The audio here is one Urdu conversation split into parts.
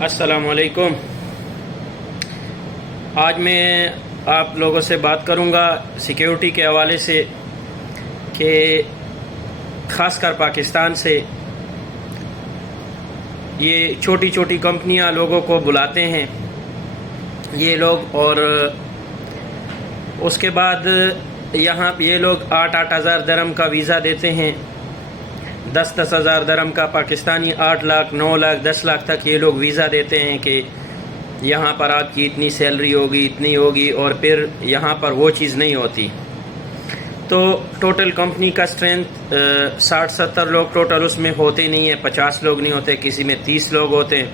السلام علیکم۔ آج میں آپ لوگوں سے بات کروں گا سیکیورٹی کے حوالے سے کہ خاص کر پاکستان سے یہ چھوٹی چھوٹی کمپنیاں لوگوں کو بلاتے ہیں یہ لوگ، اور اس کے بعد یہاں یہ لوگ 8,000 درہم کا ویزا دیتے ہیں، 10,000 درہم کا، پاکستانی 8 لاکھ 9 لاکھ 10 لاکھ تک یہ لوگ ویزا دیتے ہیں کہ یہاں پر آپ کی اتنی سیلری ہوگی اتنی ہوگی، اور پھر یہاں پر وہ چیز نہیں ہوتی۔ تو ٹوٹل کمپنی کا اسٹرینتھ 60-70 لوگ ٹوٹل اس میں ہوتے نہیں ہیں، 50 لوگ نہیں ہوتے، کسی میں 30 لوگ ہوتے ہیں،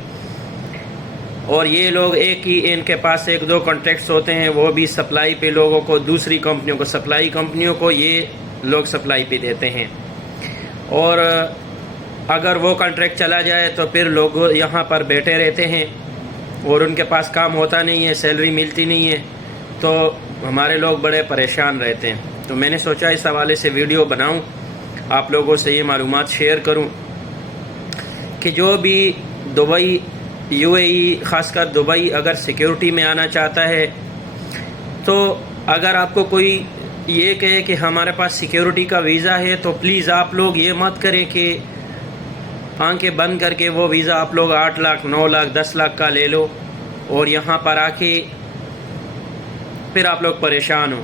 اور یہ لوگ ایک ہی ان کے پاس 1-2 کانٹریکٹس ہوتے ہیں، وہ بھی سپلائی پہ لوگوں کو، دوسری کمپنیوں کو، سپلائی کمپنیوں کو یہ لوگ سپلائی پہ دیتے ہیں، اور اگر وہ کانٹریکٹ چلا جائے تو پھر لوگ یہاں پر بیٹھے رہتے ہیں اور ان کے پاس کام ہوتا نہیں ہے، سیلری ملتی نہیں ہے، تو ہمارے لوگ بڑے پریشان رہتے ہیں۔ تو میں نے سوچا اس حوالے سے ویڈیو بناؤں، آپ لوگوں سے یہ معلومات شیئر کروں کہ جو بھی دبئی، UAE، خاص کر دبئی اگر سیکیورٹی میں آنا چاہتا ہے، تو اگر آپ کو کوئی یہ کہے کہ ہمارے پاس سیکیورٹی کا ویزا ہے، تو پلیز آپ لوگ یہ مت کریں کہ آنکھیں بند کر کے وہ ویزا آپ لوگ 8 لاکھ 9 لاکھ 10 لاکھ کا لے لو اور یہاں پر آ کے پھر آپ لوگ پریشان ہو،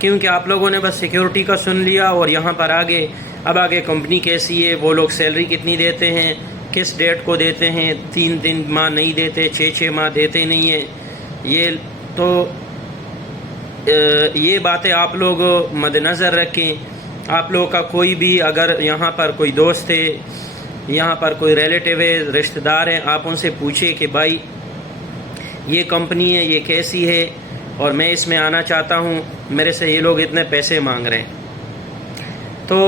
کیونکہ آپ لوگوں نے بس سیکیورٹی کا سن لیا اور یہاں پر اب آگے کمپنی کیسی ہے، وہ لوگ سیلری کتنی دیتے ہیں، کس ڈیٹ کو دیتے ہیں، 3 ماہ نہیں دیتے، 6 ماہ دیتے نہیں ہیں، یہ باتیں آپ لوگ مد نظر رکھیں۔ آپ لوگوں کا کوئی بھی اگر یہاں پر کوئی دوست ہے، یہاں پر کوئی ریلیٹیو ہے، رشتہ دار ہیں، آپ ان سے پوچھیں کہ بھائی یہ کمپنی ہے، یہ کیسی ہے، اور میں اس میں آنا چاہتا ہوں، میرے سے یہ لوگ اتنے پیسے مانگ رہے ہیں، تو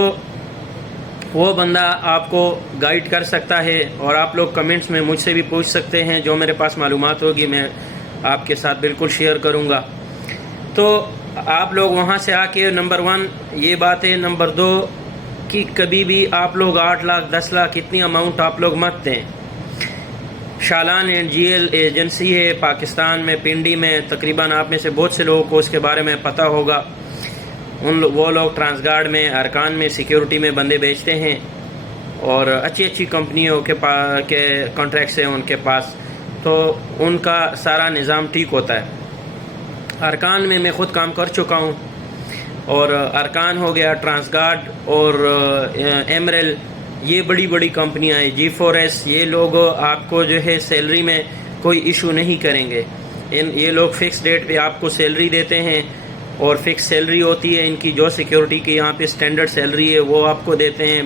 وہ بندہ آپ کو گائیڈ کر سکتا ہے، اور آپ لوگ کمنٹس میں مجھ سے بھی پوچھ سکتے ہیں، جو میرے پاس معلومات ہوگی میں آپ کے ساتھ بالکل شیئر کروں گا۔ تو آپ لوگ وہاں سے آ کے نمبر 1 یہ بات ہے، نمبر 2 کہ کبھی بھی آپ لوگ 8 لاکھ 10 لاکھ اتنی اماؤنٹ آپ لوگ مت دیں۔ شالان NGL ایجنسی ہے پاکستان میں، پنڈی میں، تقریباً آپ میں سے بہت سے لوگوں کو اس کے بارے میں پتہ ہوگا، وہ لوگ ٹرانس گارڈ میں، ارکان میں، سیکیورٹی میں بندے بیچتے ہیں، اور اچھی کمپنیوں کے کانٹریکٹس ہیں ان کے پاس، تو ان کا سارا نظام ٹھیک ہوتا ہے۔ ارکان میں خود کام کر چکا ہوں، اور ارکان ہو گیا، ٹرانس گارڈ اور ایمریل، یہ بڑی کمپنیاں ہیں، G4S، یہ لوگ آپ کو جو ہے سیلری میں کوئی ایشو نہیں کریں گے، یہ لوگ فکس ڈیٹ پہ آپ کو سیلری دیتے ہیں، اور فکس سیلری ہوتی ہے ان کی، جو سیکیورٹی کی یہاں پہ سٹینڈرڈ سیلری ہے وہ آپ کو دیتے ہیں،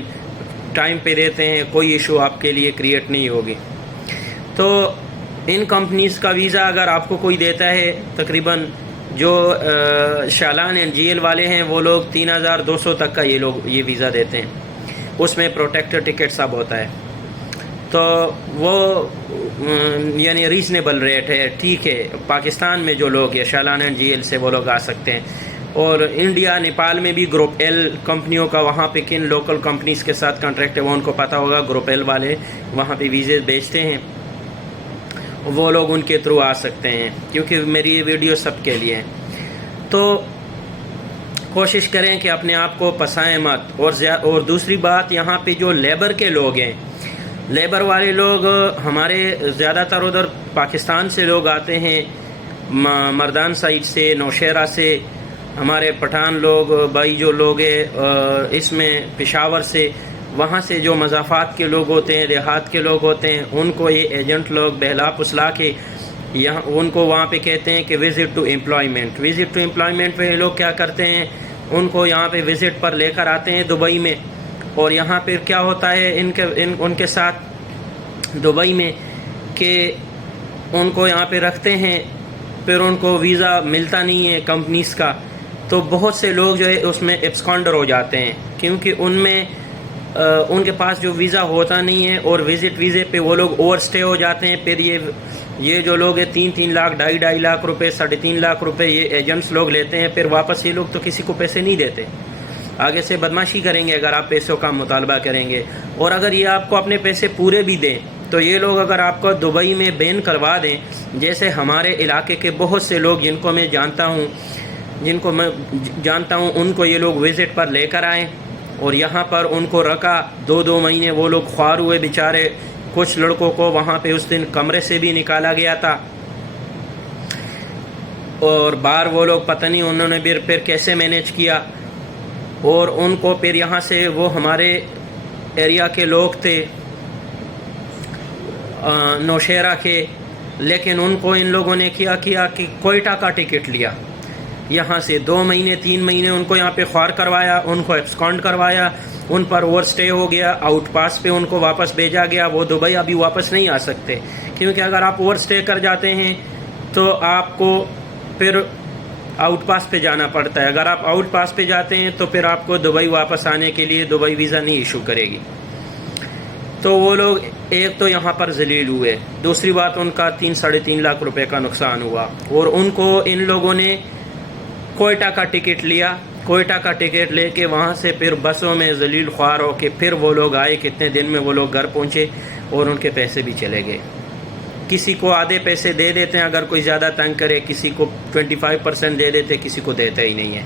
ٹائم پہ دیتے ہیں، کوئی ایشو آپ کے لیے کریٹ نہیں ہوگی۔ تو ان کمپنیز کا ویزا اگر آپ کو کوئی دیتا ہے، تقریباً جو شالان NGL والے ہیں وہ لوگ 3,200 تک کا یہ ویزا دیتے ہیں، اس میں پروٹیکٹر ٹکٹ سب ہوتا ہے، تو وہ یعنی ریزنیبل ریٹ ہے، ٹھیک ہے۔ پاکستان میں جو لوگ ہیں شالان NGL سے وہ لوگ آ سکتے ہیں، اور انڈیا، نیپال میں بھی گروپ L کمپنیوں کا وہاں پہ کن لوکل کمپنیز کے ساتھ کانٹریکٹ ہے وہ ان کو پتہ ہوگا، گروپ L والے وہاں پہ ویزے بیچتے ہیں، وہ لوگ ان کے تھرو آ سکتے ہیں، کیونکہ میری یہ ویڈیو سب کے لیے ہے۔ تو کوشش کریں کہ اپنے آپ کو پھنسائیں مت، اور دوسری بات، یہاں پہ جو لیبر کے لوگ ہیں، لیبر والے لوگ ہمارے زیادہ تر ادھر پاکستان سے لوگ آتے ہیں، مردان سائڈ سے، نوشہرہ سے، ہمارے پٹھان لوگ بھائی جو لوگ ہیں، اس میں پشاور سے، وہاں سے جو مضافات کے لوگ ہوتے ہیں، دیہات کے لوگ ہوتے ہیں، ان کو یہ ایجنٹ لوگ بہلا پسلا کے ان کو وہاں پہ کہتے ہیں کہ وزٹ ٹو امپلائمنٹ پہ یہ لوگ کیا کرتے ہیں، ان کو یہاں پہ وزٹ پر لے کر آتے ہیں دبئی میں، اور یہاں پہ کیا ہوتا ہے ان کے ساتھ دبئی میں کہ ان کو یہاں پہ رکھتے ہیں، پھر ان کو ویزا ملتا نہیں ہے کمپنیز کا، تو بہت سے لوگ جو ہے اس میں ایبسکانڈر ہو جاتے ہیں، کیونکہ ان کے پاس جو ویزا ہوتا نہیں ہے، اور ویزے پہ وہ لوگ اوور سٹے ہو جاتے ہیں، پھر یہ جو لوگ ہیں 3 لاکھ 2.5 لاکھ روپے 3.5 لاکھ روپے یہ ایجنٹس لوگ لیتے ہیں، پھر واپس یہ لوگ تو کسی کو پیسے نہیں دیتے، آگے سے بدماشی کریں گے اگر آپ پیسوں کا مطالبہ کریں گے، اور اگر یہ آپ کو اپنے پیسے پورے بھی دیں تو یہ لوگ اگر آپ کو دبئی میں بین کروا دیں، جیسے ہمارے علاقے کے بہت سے لوگ جن کو میں جانتا ہوں ان کو یہ لوگ وزٹ پر لے کر آئیں اور یہاں پر ان کو رکھا 2 مہینے، وہ لوگ خوار ہوئے بیچارے. کچھ لڑکوں کو وہاں پہ اس دن کمرے سے بھی نکالا گیا تھا، اور باہر وہ لوگ پتہ نہیں انہوں نے پھر کیسے مینیج کیا. اور ان کو پھر یہاں سے، وہ ہمارے ایریا کے لوگ تھے نوشہرہ کے، لیکن ان کو ان لوگوں نے کیا کہ کوئٹہ کا ٹکٹ لیا. یہاں سے 2 مہینے 3 مہینے ان کو یہاں پہ خوار کروایا، ان کو ایبسکانڈ کروایا، ان پر اوور سٹے ہو گیا، آؤٹ پاس پہ ان کو واپس بھیجا گیا. وہ دبئی ابھی واپس نہیں آ سکتے، کیونکہ اگر آپ اوور سٹے کر جاتے ہیں تو آپ کو پھر آؤٹ پاس پہ جانا پڑتا ہے. اگر آپ آؤٹ پاس پہ جاتے ہیں تو پھر آپ کو دبئی واپس آنے کے لیے دبئی ویزا نہیں ایشو کرے گی. تو وہ لوگ ایک تو یہاں پر ذلیل ہوئے، دوسری بات ان کا 3-3.5 لاکھ روپے کا نقصان ہوا. اور ان کو ان لوگوں نے کوئٹہ کا ٹکٹ لیا، کوئٹہ کا ٹکٹ لے کے وہاں سے پھر بسوں میں ذلیل خوار ہو کے پھر وہ لوگ آئے. کتنے دن میں وہ لوگ گھر پہنچے اور ان کے پیسے بھی چلے گئے. کسی کو آدھے پیسے دے دیتے ہیں اگر کوئی زیادہ تنگ کرے، کسی کو 25% دے دیتے، کسی کو دیتا ہی نہیں ہے.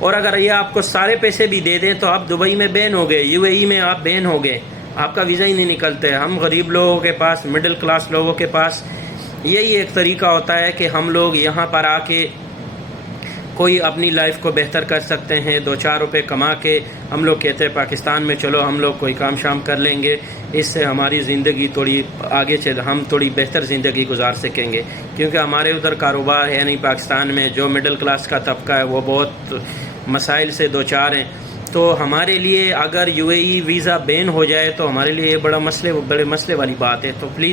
اور اگر یہ آپ کو سارے پیسے بھی دے دیں تو آپ دبئی میں بین ہو گئے، UAE میں آپ بین ہو گئے، آپ کا ویزا ہی نہیں نکلتا ہے. ہم غریب لوگوں کے پاس، مڈل کلاس لوگوں کے پاس یہی ایک طریقہ ہوتا ہے کہ ہم لوگ یہاں پر آ کے کوئی اپنی لائف کو بہتر کر سکتے ہیں. 2-4 روپے کما کے ہم لوگ کہتے ہیں پاکستان میں چلو ہم لوگ کوئی کام شام کر لیں گے، اس سے ہماری زندگی تھوڑی آگے ہم تھوڑی بہتر زندگی گزار سکیں گے. کیونکہ ہمارے ادھر کاروبار ہے نہیں پاکستان میں. جو مڈل کلاس کا طبقہ ہے وہ بہت مسائل سے دوچار ہیں. تو ہمارے لیے اگر UAE ویزا بین ہو جائے تو ہمارے لیے یہ بڑے مسئلے والی بات ہے. تو پلیز